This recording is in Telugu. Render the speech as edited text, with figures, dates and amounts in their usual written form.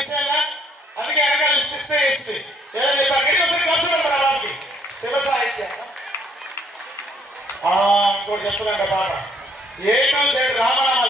మిస్ అయినా అందుకే వెనకాల లిస్ట్ వేసింది. ఏదో చెప్పారు బాబుకి శివ సాహిత్య ఇంకోటి చెప్తుందంట పాట ఏమో చేతి రామనామ